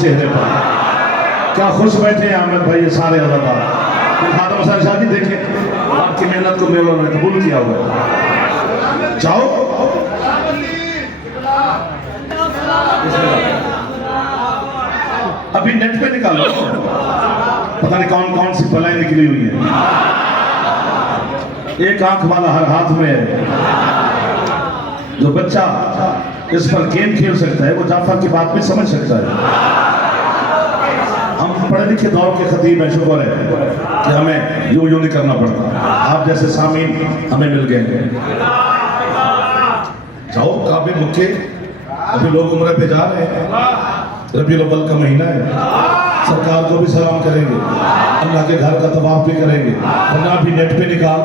चेहरे पर। क्या खुश बैठे हैं अहमद भाई, ये सारे अज़ादार। खादम हसन शाह जी देखे आपकी मेहनत को मेलों ने कबूल किया हुआ है। जाओ अभी नेट पे निकालो, पता नहीं कौन कौन सी बलाएं निकली हुई है। एक आंख वाला हर हाथ में है। जो बच्चा इस पर गेम खेल सकता है वो जाफर की बात भी समझ सकता है। हम पढ़े लिखे दौर के खतीब हैं, शुक्र है कि हमें यूं यूं नहीं करना पड़ता। आप जैसे सामीन हमें मिल गए। जाओ काबे मुक्के, अभी लोग उम्र पे जा रहे हैं। रबीउल अव्वल का महीना है, सरकार को भी सलाम करेंगे, अल्लाह के घर का तवाफ भी करेंगे, वरना भी नेट पे निकाल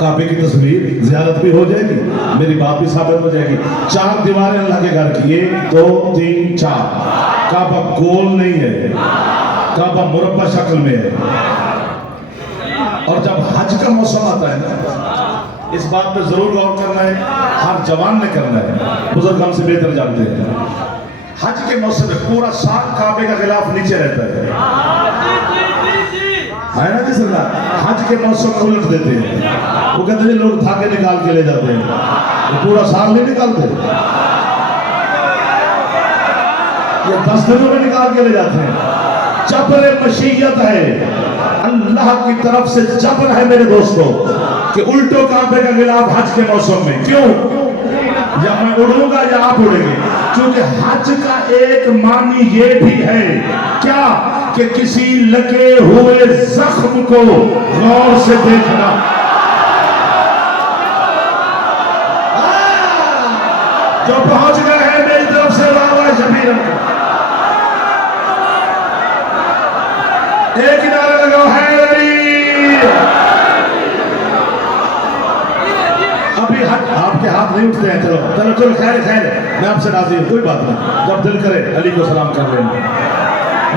काबे की तस्वीर, ज़ियारत भी हो जाएगी, मेरी बात भी साबित हो जाएगी। 4 दीवारें अल्लाह के घर की, 1 2 3 4। काबा गोल नहीं है, काबा मुरब्बा शक्ल में है। और जब हज का मौसम आता है ना, इस बात पे जरूर गौर करना है, हर जवान ने करना है, बुजुर्ग हमसे बेहतर जानते हैं। हज के मौसम में पूरा साल काबे का खिलाफ नीचे रहता है ना जी सरकार। हज के मौसम में उलट देते हैं, वो कहते हैं लोग धागे निकाल के ले जाते हैं, वो पूरा साल नहीं निकालते, ये 10 दिनों में निकाल के ले जाते हैं। जबर मशीयत है, अल्लाह की तरफ से जबर है मेरे दोस्तों कि उल्टो काबे का खिलाफ हज के मौसम में। क्यों? या मैं उड़ूंगा या आप उड़ेंगे, क्योंकि हज का एक मानी ये भी है क्या कि किसी लगे हुए जख्म को गौर से देखना। जो पहुंच गए हैं मेरी तरफ से बाबा शबीर, एक नारा लगाओ है। अभी आपके हाथ नहीं उठते हैं, चलो चलो चलो, खैर खैर, मैं आपसे राजी हूँ, कोई बात नहीं। जब दिल करे अली को सलाम कर लेना,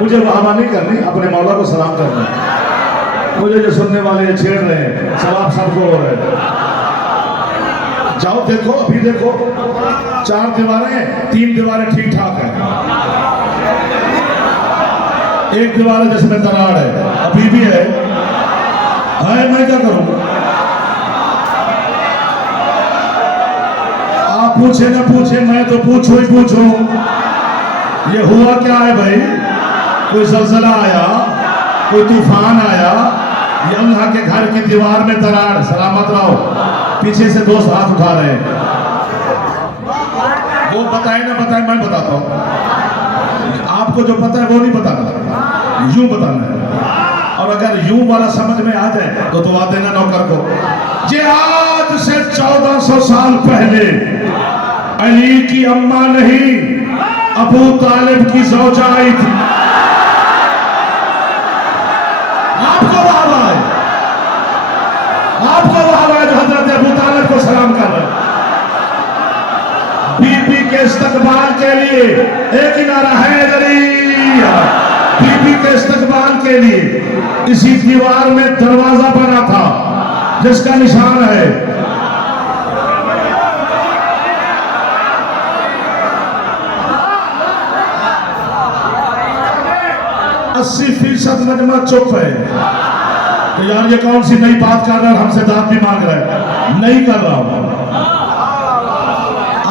मुझे वहां नहीं करनी, अपने मौला को सलाम करना। मुझे जो सुनने वाले छेड़ रहे हैं, सलाम सबको हो रहे हैं। जाओ देखो, अभी देखो 4 दीवारें हैं, 3 दीवारें ठीक ठाक है, 1 दीवार है जिसमें दरार है, अभी भी है। मैं क्या करूं? आप पूछे ना पूछे, मैं तो पूछूं ही पूछूं। ये हुआ क्या है भाई? कोई ज़लज़ला आया, कोई तूफान आया, ये अल्लाह के घर की दीवार में दरार। सलामत रहो। पीछे से दोस्त हाथ उठा रहे हैं, वो बताए ना बताए, मैं बताता हूं। आपको जो पता है वो नहीं बताना, यूं बताना है। और अगर यूं वाला समझ में आ जाए तो दुआ देना नौकर को। ये आज से 1400 साल पहले अली की अम्मा नहीं, अबू तालिब की ज़ौजा आई थी। आपको वाह है, आपको वाह है जो हजरत अबू तालिब को सलाम कर रहे हैं। बीबी के इस्तकबाल के लिए एक ही नारा है हैदरिया। बीबी के इस्तकबाल के लिए इसी दीवार में दरवाजा बना था जिसका निशान है 80% मजमा चुप है। तो यार ये कौन सी नई बात कर रहा है, हमसे दाद भी मांग रहा है। नहीं कर रहा हूं।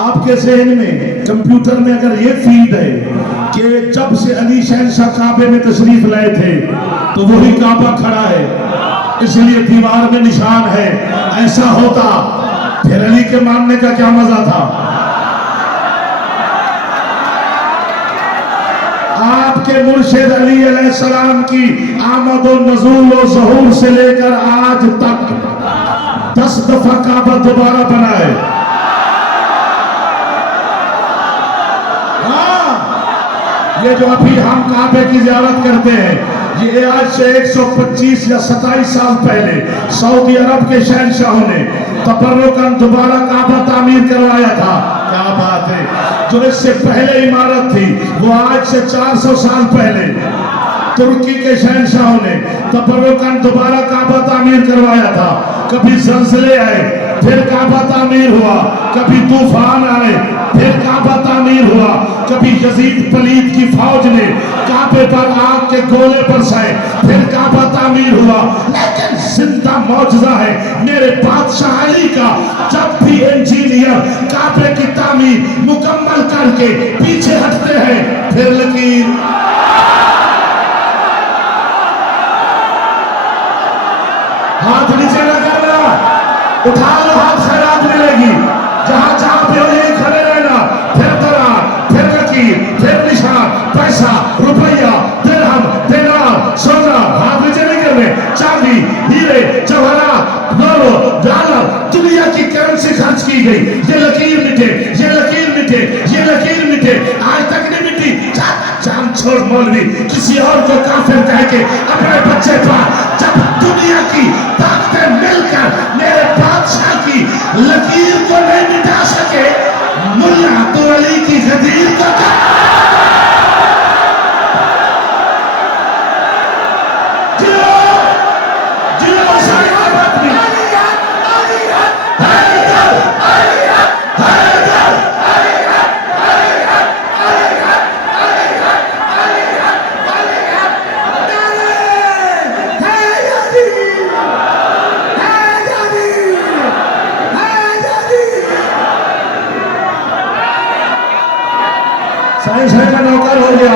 आपके ज़हन में कंप्यूटर में अगर ये फीड है कि जब से अली शहंशाह काबे में तशरीफ लाए थे तो वही काबा खड़ा है, इसलिए दीवार में निशान है, ऐसा होता फिर अली के मानने का क्या मजा था? आपके मुर्शिद अली अलैहिस्सलाम की आमद और नज़ूल और ज़हूर से लेकर आज तक 10 दफा काबा दोबारा बना है। ये जो अभी हम काबे की ज़ियारत करते हैं, ये आज से 125 या 27 साल पहले सऊदी अरब के शहंशाहों ने तबर्रुकन दोबारा काबा तामीर करवाया था। क्या बात है। जो इससे पहले इमारत थी वो आज से 400 साल पहले तुर्की के शहंशाहों ने तबर्रुकन दोबारा काबा तामीर करवाया था। कभी ज़लज़ले आए फिर काबा तामीर हुआ, कभी तूफान आए फिर काबा तामीर तामीर हुआ। कभी यजीद पलीद की फौज ने काबे पर आग के गोले बरसाए, फिर काबा तामीर हुआ। लेकिन जिंदा मौजूदा है मेरे बादशाह अली का, जब भी इंजीनियर काबे की तामीर मुकम्मल करके पीछे हटते हैं, फिर लकीर हाथ नीचे न करना, उठा लो हाथ, खैरात मिलेगी। जहां जहां पे हो यही खड़े रहना। फिर दरार, फिर लकीर, फिर निशान, पैसा, रुपया, दिरहम, दिनार, सोना, हाथ नीचे नहीं करने। चांदी, हीरे, जवाहरात, डॉलर, डॉलर, दुनिया की करेंसी खर्च की गई। ये लकीर मिटे, ये लकीर मिटे, ये लकीर मिटे, आज तक नहीं मिटी। जान छोड़ मौलवी, किसी और को काफिर कह के अपने बच्चे पर, जब दुनिया की ताकतें मिलकर मेरे बादशाह की लकीर को नहीं मिटा सके, मुल्ला तो अली की गदीर को साइंस है का नौकर हो गया।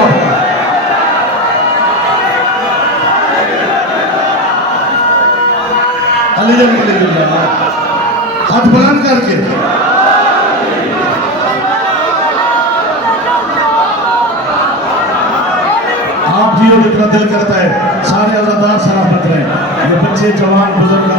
अली हाथ बुलंद करके आप जियो जितना दिल करता है। सारे आजादार सलामत रहे, ये बच्चे जवान बुजुर्ग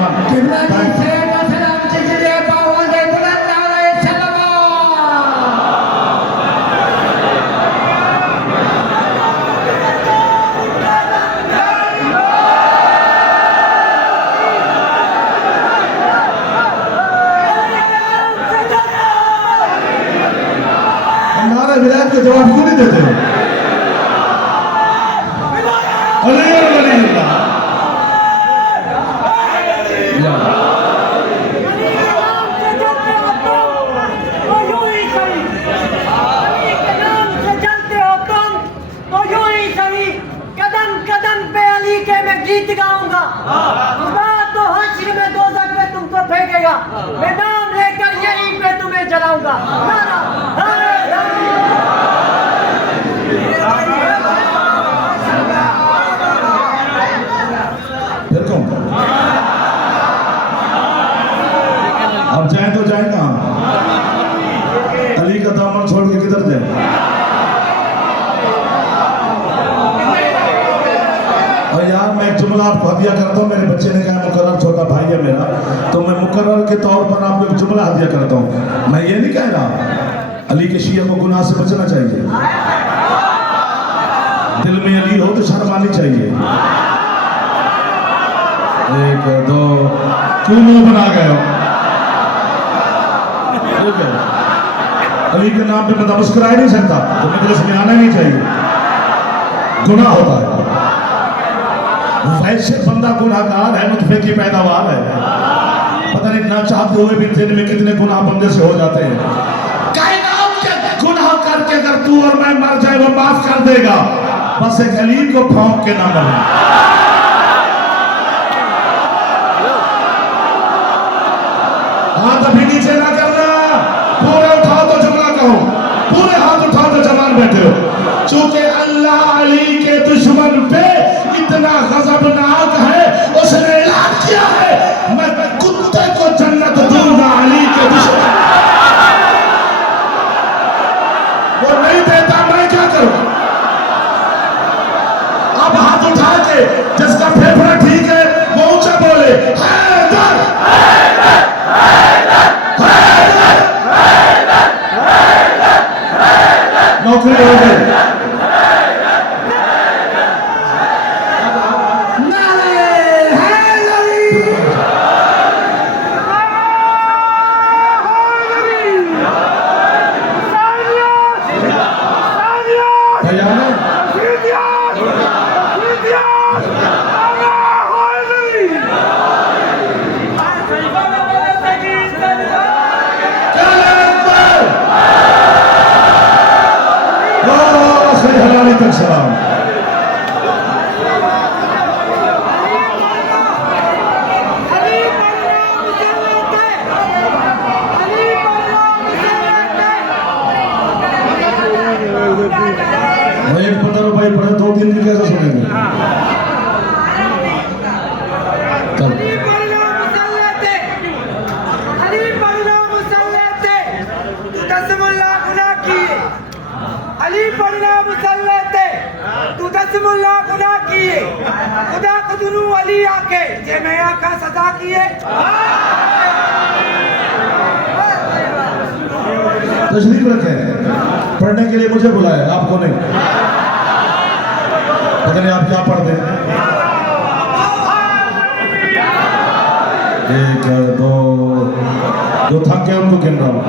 विलायत के जवाब क्यों नहीं देते हो? कदम कदम पे अली के मैं गीत गाऊंगा। तो हश्र में दोज़ख में तुमको फेंकेगा, मैं नाम लेकर यहीं पे तुम्हें जलाऊंगा। अब जाए तो जाए कहां? अली का दामन छोड़ के किधर जाए? और यार मैं एक जुमला आपको हदिया करता हूँ। मेरे बच्चे ने कहा मुकर्रर छोटा भाई है मेरा, तो मैं मुकर्रर के तौर पर आपको एक जुमला हदिया करता हूँ। मैं ये नहीं कह रहा अली के शिया को गुनाह से बचना चाहिए, दिल में अली हो तो शर्म आनी चाहिए। एक दो, क्यों मुंह बना गए हो? अली के नाम पे मैं मुस्कुरा ही नहीं सकता, तो मजलिस में आना नहीं चाहिए, गुनाह होता है। वैसे बंदा गुनाहगार है, मुतफे की पैदावार है। पता नहीं ना चाहते हुए भी दिन में कितने गुनाह बंदे से हो जाते हैं। कायनात के गुनाह करके अगर तू और मैं मर जाए वो माफ कर देगा, बस एक अली को ठोंक के ना मरे। हाथ अभी नीचे ना करना, पूरे उठाओ तो जुमला कहो, पूरे हाथ उठाओ तो जवान बैठे हो। चूंकि अल्लाह अली के दुश्मन पे इतना गजबनाक है, उसने ऐलान किया है मैं कुत्ते को जन्नत दूंगा अली के दुश्मन। वो नहीं देता, मैं क्या करूं? अब हाथ उठा के जिसका फेफड़ा ठीक है वो ऊंचा बोले हैदर हैदर हैदर हैदर हैदर हैदर। नौकरी हो गई। से हलाली तक सलाम। भाई एक 15 रुपए पड़े 2-3 दिन कैसे सुनेंगे? अली पढ़ना मुसल्लते तू 10 मुल्ला गुनाह किए खुदा खुदनू अली आके जे मैं आका सदा किए। तशरीफ रखें, पढ़ने के लिए मुझे बुलाया, आपको नहीं। पता नहीं आप क्या पढ़ते हैं। 1 2 जो थक गए उनको गिन रहा हूं।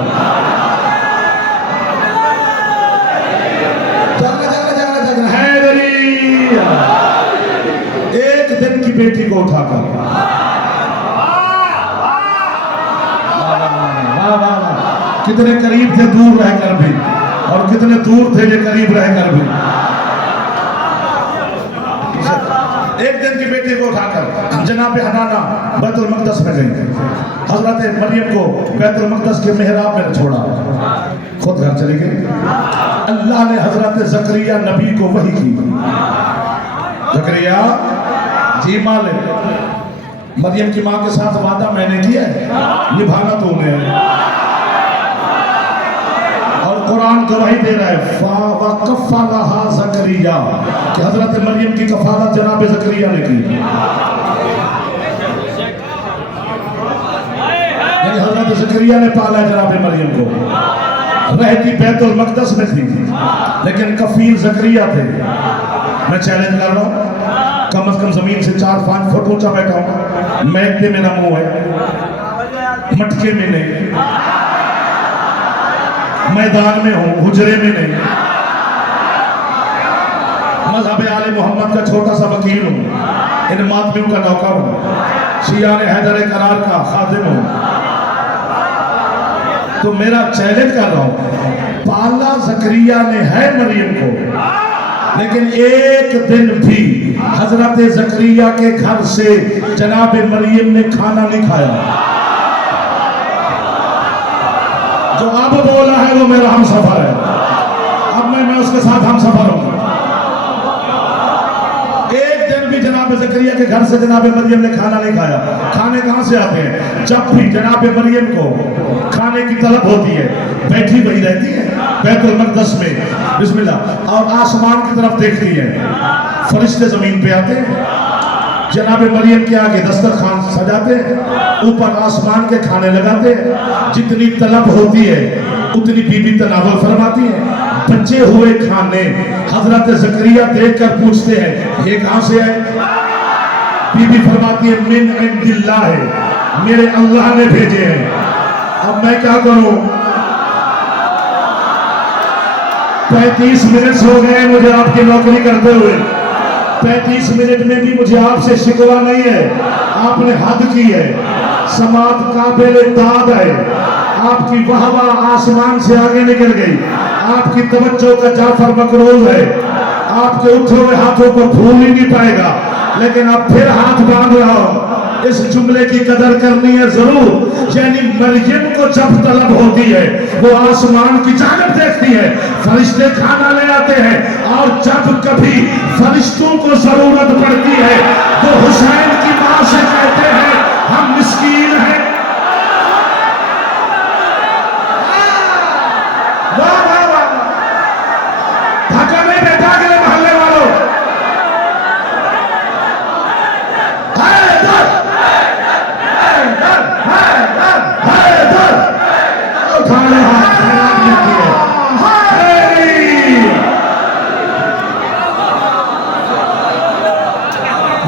एक दिन की बेटी को उठाकर कितने करीब थे दूर रहकर भी, और कितने दूर थे ये करीब रहकर भी। एक दिन की बेटी को उठाकर जनाब हनाना बैतुल मक़दस में गई। हजरत मरियम को बैतुल मक़दस के मेहराब में छोड़ा, खुद घर चली गई। अल्लाह ने हजरत ज़करिया नबी को वही की, ज़करिया जी मालिक, मरियम की माँ के साथ वादा मैंने किया है, निभाना तूने है। और कुरान गवाही दे रहा है फ़वक़फ़लहा ज़करिया कि हजरत मरियम की कफालत जनाब ज़करिया ने की। यानी हजरत ज़करिया ने पाला जनाब मरियम को। रहती बैतुल मक़दस में थी लेकिन कफील ज़करिया थे। मैं चैलेंज कर रहा हूँ, कम से कम जमीन से 4-5 फुट ऊंचा बैठा हूँ, मैदे मेरा मुंह है, मटके में नहीं, मैदान में हूँ, हुजरे में नहीं, मज़हब आले मोहम्मद का छोटा सा वकील हूँ, इन मातमियों का नौकर हूँ, शियाने हैदर करार का खादिम हूँ। तो मेरा चैलेंज कर रहा हूँ, पाला ज़करिया ने है मरियम को, लेकिन एक दिन भी हजरत ज़करिया के घर से जनाब मरियम ने खाना नहीं खाया। जो अब बोला है वो मेरा हम सफर है, अब मैं उसके साथ हम सफर हूं। एक दिन भी जनाब ज़करिया के घर से जनाब मरियम ने खाना नहीं खाया। खाने कहां से आते हैं? जब भी जनाब मरियम को खाने की तलब होती है, बैठी वही रहती है बैतुल मक़दस में बिस्मिल्लाह, और आसमान की तरफ देखती है। फरिश्ते जमीन पे आते हैं, जनाब मरियम के आगे दस्तरखान सजाते हैं, ऊपर आसमान के खाने लगाते हैं। जितनी तलब होती है उतनी बीबी तनावल फरमाती है। बचे हुए खाने हजरत ज़करिया देखकर पूछते हैं ये कहां से आए? बीबी फरमाती है मिन इंदिल्लाह है, मेरे अल्लाह ने भेजे हैं। अब मैं क्या करूं? 35 मिनट हो गए मुझे आपकी नौकरी करते हुए, 35 मिनट में भी मुझे आपसे शिकवा नहीं है। आपने हद की है, समात काबिल दाद है, आपकी वाहवाह आसमान से आगे निकल गई, आपकी तवज्जो का जाफर मकरूज है, आपके उठे हुए हाथों को भूल ही नहीं पाएगा। लेकिन अब फिर हाथ बांध रहा हूं, इस जुमले की कदर करनी है जरूर। यानी मरियम को जब तलब होती है वो आसमान की जानिब देखती है, फरिश्ते खाना ले आते हैं, और जब कभी फरिश्तों को जरूरत पड़ती है तो हुसैन की मां से कहते हैं हम मिस्कीन हैं। वाह वाह वाह, ढाका नहीं बैठा अगले मोहल्ले वालों,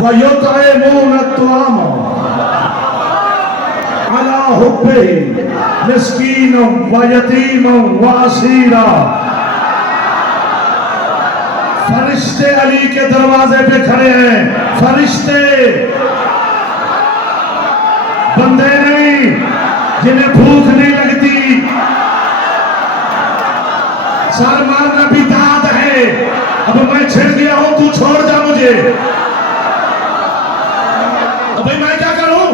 वयुतइमून अत्तआम अला हुब्बिही मिस्कीनन व यतीमन व असीरा। फरिश्ते अली के दरवाजे पे खड़े हैं, फरिश्ते, बंदे नहीं जिन्हें भूख नहीं लगती। सलमान नबी दाद है, अब मैं छिड़ गया हूं, तू छोड़ जा मुझे। अब भाई मैं क्या करूं?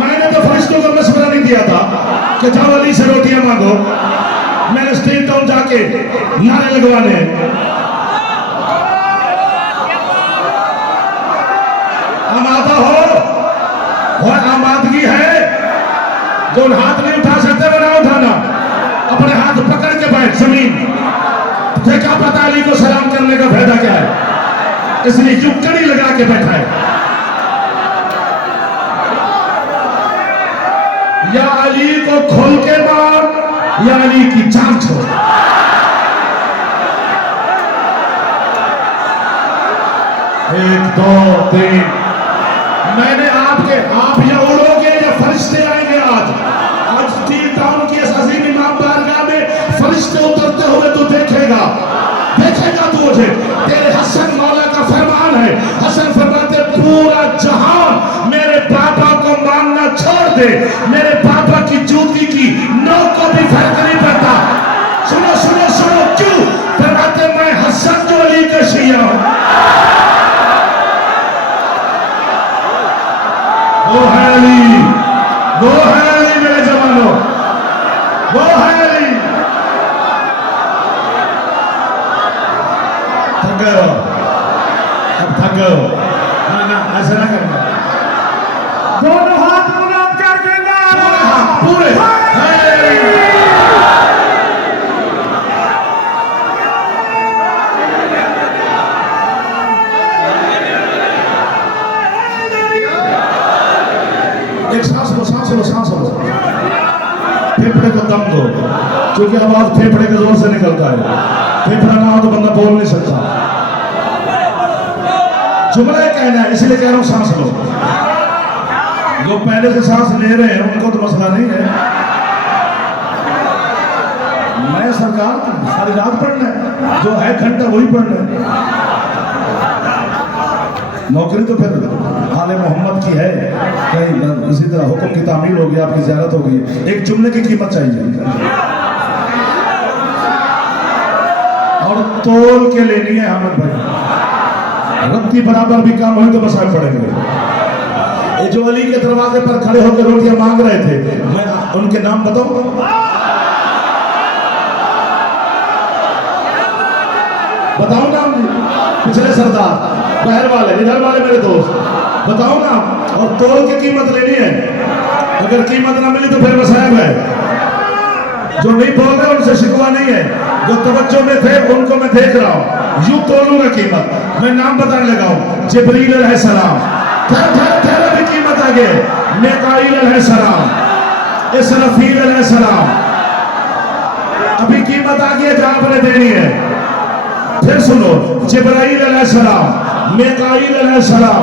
मैंने तो फरिश्तों को मशवरा नहीं दिया था कि जाओ अली से रोटियां मांगो। मैंने स्टेट टाउन जाके नारे लगवाने। आमादा हो और आमादगी है। जो हाथ नहीं उठा सकते वो ना उठाना, अपने हाथ पकड़ के बैठ जमीन। तुझे क्या पता अली को सलाम करने का फायदा क्या है, इसलिए यूं कड़ी लगा के बैठा है। या अली को खोल के मार या अली की जान छोड़। एक दो तीन। मैंने आप या उड़ोगे या फरिश्ते आएंगे। आज स्टील टाउन की इस अजीम इमाम बारगाह में फरिश्ते उतरते हुए तू देखेगा तू मुझे। तेरे हसन मौला का फरमान है, हसन फरमाते पूरा जहान मेरे पापा को मानना छोड़ दे, मेरे पापा की जूती की नोक को भी फर्क नहीं पड़ता। सुनो सुनो सुनो, क्यों? फरमाते मैं हसन जो अली का शिया हूं। वो है अली, वो है अली मेरे जवानों, वो है अली। थक गए हो? अब थक गए हो? ना ऐसा ना करना। दोनों हाथ बुलंद कर देना। पूरे एक सांस लो, सांस लो, सांस लो। फेफड़े को दम दो, क्योंकि आवाज फेफड़े के जोर से निकलता है। फेफड़ा ना हो तो बंदा बोल नहीं सकता। जुमला कहना है, इसलिए कह रहा हूं सांस लो। जो पहले से सांस ले रहे हैं उनको तो मसला नहीं है। मैं सरकार सारी रात पढ़ना है, जो है घंटा वही पढ़ना है। नौकरी तो फिर आले मोहम्मद की है। कहीं इसी तरह हुक्म की तामील होगी, आपकी ज़ियारत होगी। एक जुमले की कीमत चाहिए और तोल के लेनी है अहमद भाई। रत्ती बराबर भी काम हुई तो बसाए पड़ेंगे। ये जो अली के दरवाजे पर खड़े होकर रोटियां मांग रहे थे, मैं उनके नाम बताऊं? बताओ नाम। पिछले सरदार, बाहर वाले, इधर वाले मेरे दोस्त, बताओ ना। और तोल की कीमत लेनी है। अगर कीमत ना मिली तो फिर मसायब है। जो नहीं बोल रहे उनसे शिकवा नहीं है, जो तवज्जो में थे उनको मैं देख रहा हूं। यूं तोलूंगा कीमत। मैं नाम बताने लगा हूं। जिब्रील अलैहिस्सलाम, तेरा भी कीमत आगे। मिकाईल अलैहिस्सलाम, इसराफील अलैहिस्सलाम। अभी कीमत आगे जो आपने देनी है। फिर सुनो, जिब्राइल अलैहिस्सलाम, मिकाईल अलैहिस्सलाम,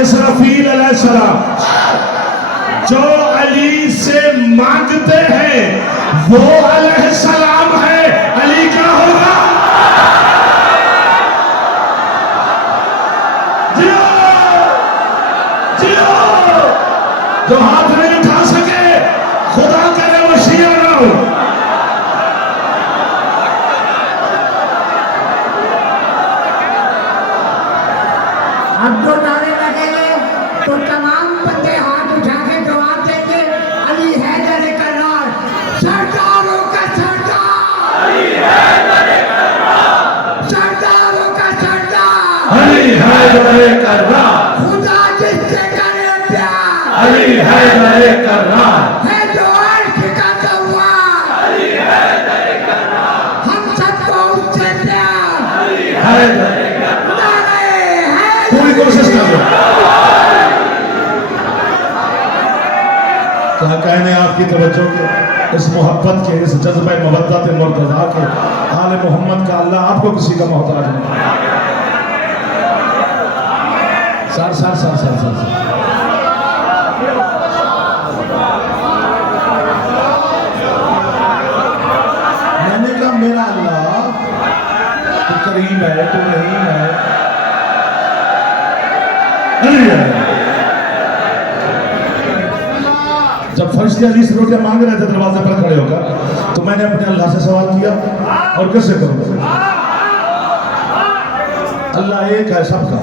इसराफील अलैहिस्सलाम। जो अली से मांगते हैं वो अलैहिस्सलाम है। अली क्या होगा? जियो जियो। जो हाथ नहीं उठा सके, खुदा करे वो शिया ना हो। अब जो नारे लगेंगे तो तमाम बंदे हाथ उठा के जवाब देंगे, अली हैदर करार, सरदारों का सरदार, अली हैदर करार, सरदारों का सरदार, अली हैदर करार, खुदा जिससे करे प्यार, अली हैदर करार, है जो अर्श का गवाह, अली हैदर करार, हम सबको उससे प्यार, अली हैदर। नारे पूरी कोशिश कर लो। क्या कहने आपकी तवज्जो के, इस मोहब्बत के, इस जज्बे मवद्दत मुर्तज़ा के, आले मोहम्मद का अल्लाह आपको किसी का मोहताज नहीं। Sir sir sir sir sir मैंने कहा मेरा अल्लाह तू करीम है, तू रहीम है। जब फरिश्ते अली से रोटियां मांग रहे थे दरवाजे पर खड़े होकर, तो मैंने अपने अल्लाह से सवाल किया, और किससे करूं? अल्लाह एक है सबका।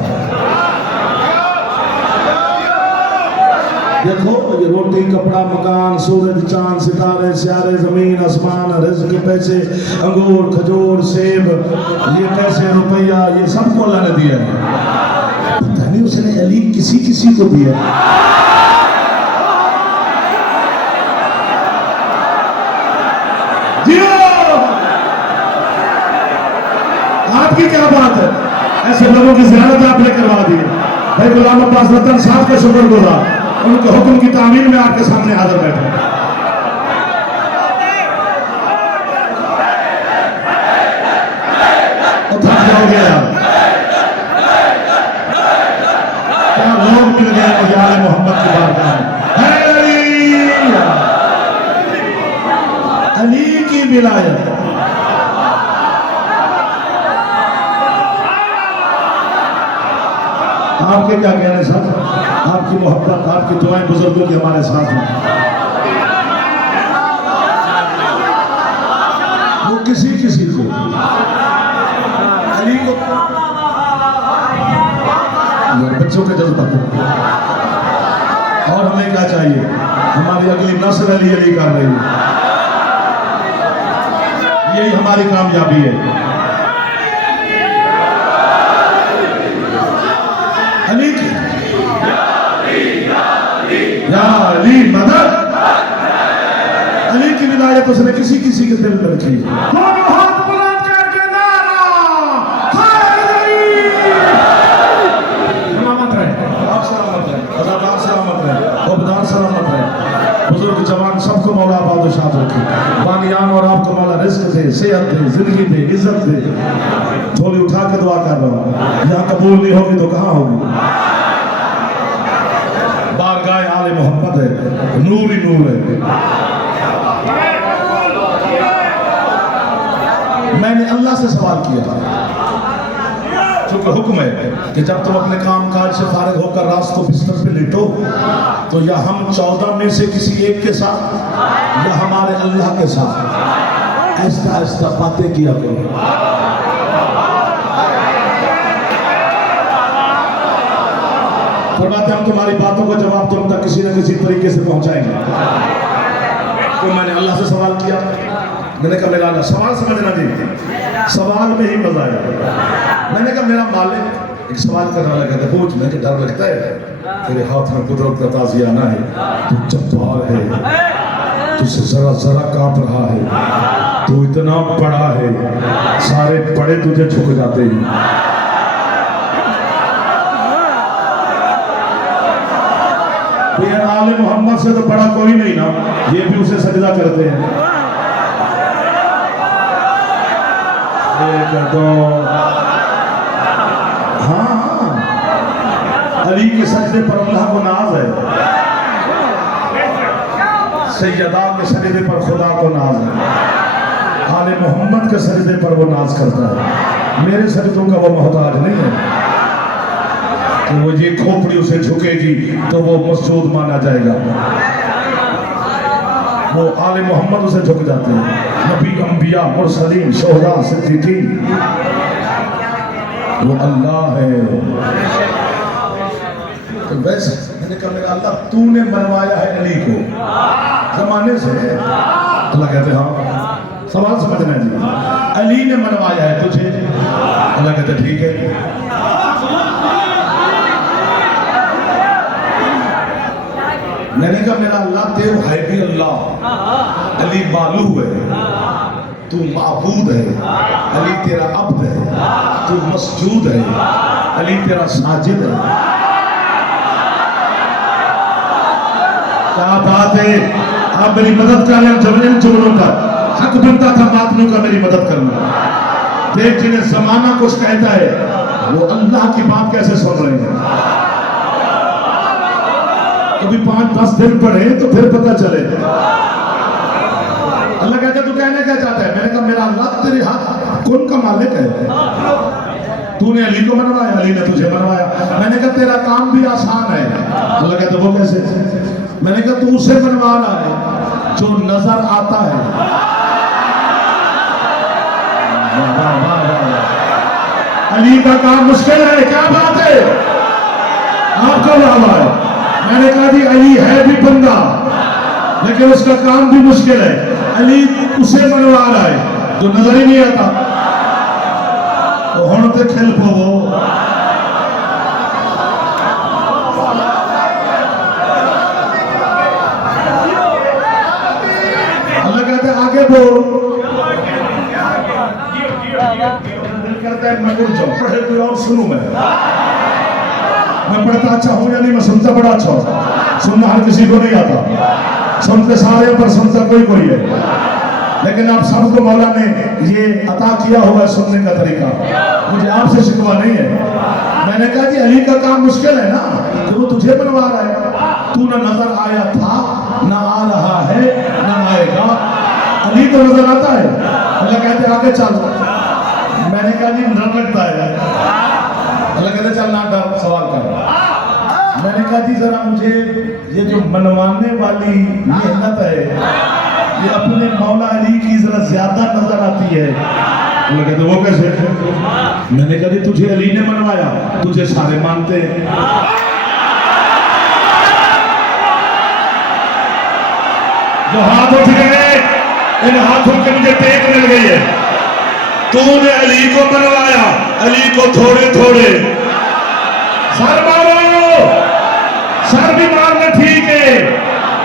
देखो ये रोटी कपड़ा मकान सूरज चांद सितारे सियारे जमीन आसमान रिज्क पैसे अंगूर खजूर सेब ये पैसे रुपया ये सबको अल्लाह ने दिया है। पता नहीं उसने अली किसी किसी को दिया। आपकी क्या बात है, ऐसे लोगों की ज़ियारत आपने करवा दी। भाई गुलाम अब्बास रतन साहब के शुक्रगुजार, उनके हुक्म की तामील में आपके सामने हाजिर बैठे। तो थक जाओगे यार, क्या लोग मिल गए मुझे आले मोहम्मद की बारगाह में। अली की विलायत आपके क्या कहने साथ, आपकी मोहब्बत आपकी दुआएं बुजुर्गों के हमारे साथ हैं। वो किसी किसी को अली को बच्चों के जज्बा और हमें क्या चाहिए, हमारी अगली नस्ल अली अली कर रही है, यही हमारी कामयाबी है। अली की या अली मदद, अली की विलायत उसने किसी किसी के दिल में रखी। हाथ बुलंद करके नारा सलामत रहे, आप सलामत रहे, अज़ादार सलामत रहे, औबदार सलामत रहे, बुजुर्ग जवान सबको मौला बादशाह रखे, बानियान और आपको मौला रिज़्क दे, सेहत दे, जिंदगी दे, इज्जत दे। थोड़ी उठा के दुआ कर रहा हूँ, यहाँ कबूल नहीं होगी तो कहाँ होगी। बारगाह आले मोहम्मद है, नूर ही नूर है। मैंने अल्लाह से सवाल किया, चूंकि हुक्म है कि जब तुम अपने काम काज से फारिग होकर रात को बिस्तर पे लेटो तो या हम 14 में से किसी एक के साथ या हमारे अल्लाह के साथ ऐसा ऐसा बातें किया करो। फरमाते हम तुम्हारी बातों का जवाब तुम तक किसी न किसी तरीके से पहुंचाएंगे। तो मैंने अल्लाह से सवाल किया, मैंने कहा मेरा अल्लाह, सवाल समझना नहीं, सवाल में ही मजा आया। मैंने कहा मेरा मालिक, एक सवाल करने वाला कहता पूछ, मैं कि डर लगता है, तेरे हाथ में कुदरत का ताज़ियाना है, तू जब्बार है, तुझसे जरा जरा कांप रहा है, तू इतना बड़ा है, सारे बड़े तुझे झुक जाते हैं। आले मोहम्मद से तो बड़ा कोई नहीं ना, ये भी उसे सजदा करते हैं। एक दो, हाँ अली के सजदे पर अल्लाह को नाज है, सैयदा के सजदे पर खुदा को नाज है, आले मोहम्मद के सजदे पर वो नाज करता है। मेरे सजदों का वो मोहताज नहीं है तो वो ये खोपड़ी उसे झुकेगी तो वो मसजूद माना जाएगा। वो आले मोहम्मद उसे झुक जाते हैं, नबी अंबिया मुरसलीन शोहदा सिद्दीकीन, वो अल्लाह है। तो वैसे मैंने कहा मेरा अल्लाह तूने बनवाया है अली को जमाने से। अल्लाह कहते हाँ, सवाल समझना है जी, अली ने बनवाया है तुझे। अल्लाह कहते ठीक है। मैंने कहा मेरा अल्लाह तेरे है भी अल्लाह, अली मालू है, तू माबूद है, अली तेरा अब्द है, तू मसजूद है, अली तेरा साजिद है। क्या बात है, आप मेरी मदद कर रहे हैं। जब इन जुमलों का हक बनता था मातनों का मेरी मदद करना। देख जिन्हें जमाना कुछ कहता है वो अल्लाह की बात कैसे सुन रहे हैं। कभी 5-10 दिन पढ़े तो फिर पता चले। अल्लाह कहता तू कहने क्या चाहता है। मैंने कहा मेरा अल्लाह तेरे हाथ कौन का मालिक है, तूने अली को मनवाया, अली ने तुझे मनवाया। मैंने कहा तेरा काम भी आसान है। अल्लाह कहता वो कैसे। मैंने कहा तू उसे मनवा रहा है जो नजर आता है। अली का काम मुश्किल है, क्या बात है? आपको लावा है। मैंने कहा जी अली है भी बंदा, लेकिन उसका काम भी मुश्किल है। अली उसे मनवा रहा है जो नजर ही नहीं आता। तो हुण ते खिल पवो। अल्लाह कहते आगे बोल। दिल कहता है मैं उड़ जाऊं, पढ़े कोई और सुनूं। मैं पढ़ता अच्छा हूं या नहीं, मैं सुनता बड़ा अच्छा हूं। सुनना हर किसी को नहीं आता, सुनते सारे पर सुनता कोई कोई है। लेकिन आप सबको मौला ने ये अता किया हुआ है सुनने का तरीका। मुझे आपसे शिकवा नहीं है। मैंने कहा जी अली का काम मुश्किल है ना, तो वो तुझे बनवा रहा है। तू ना नजर आया था, ना आ रहा है, ना आएगा। अली तो नजर आता है। अल्लाह कहते आगे चल। मैंने कहा जी डर लगता है। अल्लाह कहते चल ना डर, सवाल कर। मैंने कहा जी जरा मुझे ये जो मनवाने वाली मेहनत है, ये अपने मौला अली की जरा ज्यादा नजर आती है। अल्लाह कहते वो कैसे? मैंने कहा जी तुझे अली ने मनवाया, तुझे सारे मानते हैं। जो हाथ उठ गए, इन हाथों के मुझे टेक मिल गई है। तूने अली को मनवाया, अली को थोड़े थोड़े सर मारो। सर भी मारना ठीक है,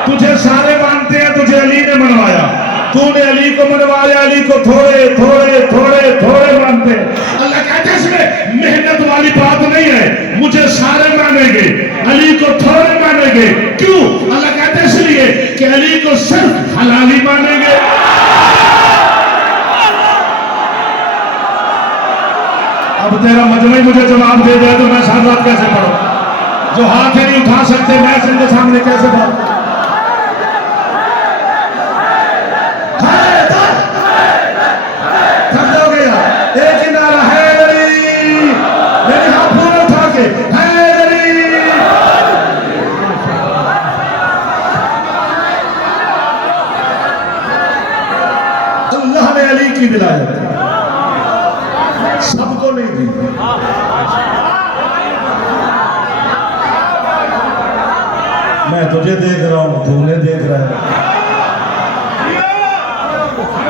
तुझे सारे मानते हैं, तुझे अली ने मनवाया। तूने अली को मनवाया, अली को थोड़े थोड़े थोड़े थोड़े मानते हैं। अल्लाह कहते हैं इसमें मेहनत वाली बात नहीं है। मुझे सारे मानेंगे, अली को थोड़े मानेंगे। क्यों? अल्लाह कहते हैं इसलिए कि अली को सिर्फ हलाली मानेंगे। अब तेरा मजमे मुझे जवाब दे दे तो मैं साथ कैसे पढ़ूं? जो हाथ ही नहीं उठा सकते, मैं इनके सामने कैसे पढ़ूं? थक हो गया, एक ही नारा है अली। मेरे हाथ पूरा उठा के है अली। अल्लाह ने अली की विलायत सबको नहीं दी। मैं तुझे देख रहा हूं, तू उन्हें देख रहा है।